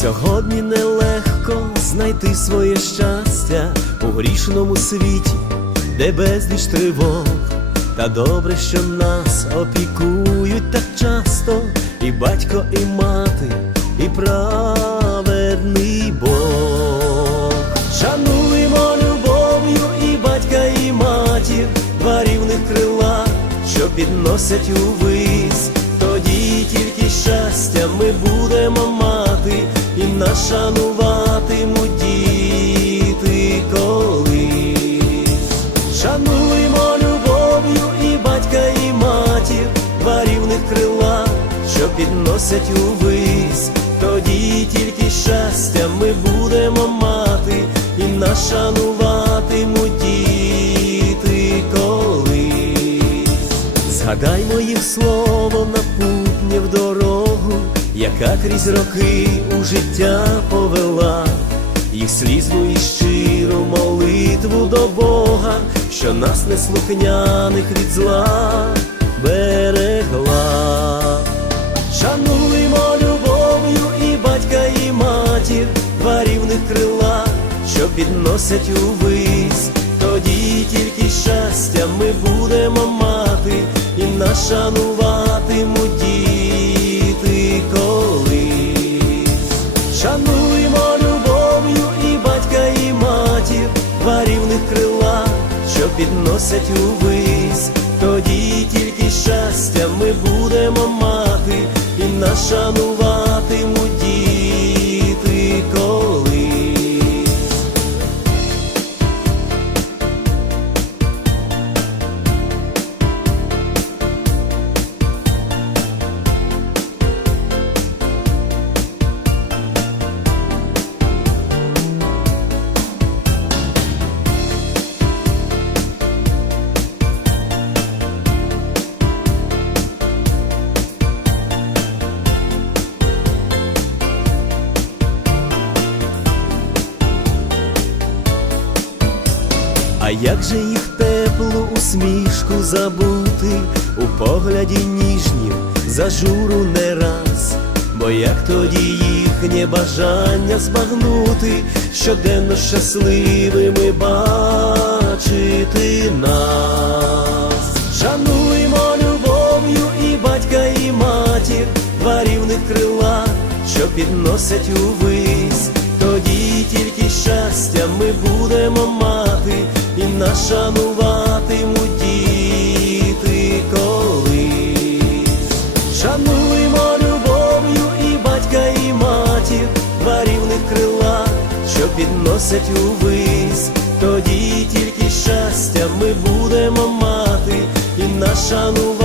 Сьогодні нелегко знайти своє щастя у грішному світі, де безліч тривог, та добре, що нас опікують так часто, і батько, і мати, і праведний Бог. Шануємо любов'ю і батька, і матір, два рівних крила, що підносять увись, тоді нас шануватимуть діти колись. Шануємо любов'ю і батька, і матір, два рівних крила, що підносять увись, тоді тільки щастя ми будемо мати, і нас шануватимуть діти колись. Згадаймо їх слово напутнє в дорогу, яка крізь роки у життя повела, їх слізну і щиру молитву до Бога, що нас неслухняних від зла берегла. Шануємо любов'ю і батька, і матір, два рівних крила, що підносять увись, тоді тільки щастя ми будемо мати, і нас шануватимуть Шануємо любов'ю і батька, і матір, два рівних крила, що підносять увись, тоді тільки щастя ми будемо мати, і нас А як же їх теплу усмішку забути у погляді ніжнім зажуру не раз, бо як тоді їхнє бажання збагнути, щоденно щасливими бачити нас, шануємо любов'ю і батька, і матір, два рівних крила, що підносять увись, тоді тільки щастя ми будемо мати, нас шануватимуть діти колись. Шануємо любов'ю і батька, і матір, два рівних крила, що підносять увись, тоді тільки щастя ми будемо мати, і наша шанувати.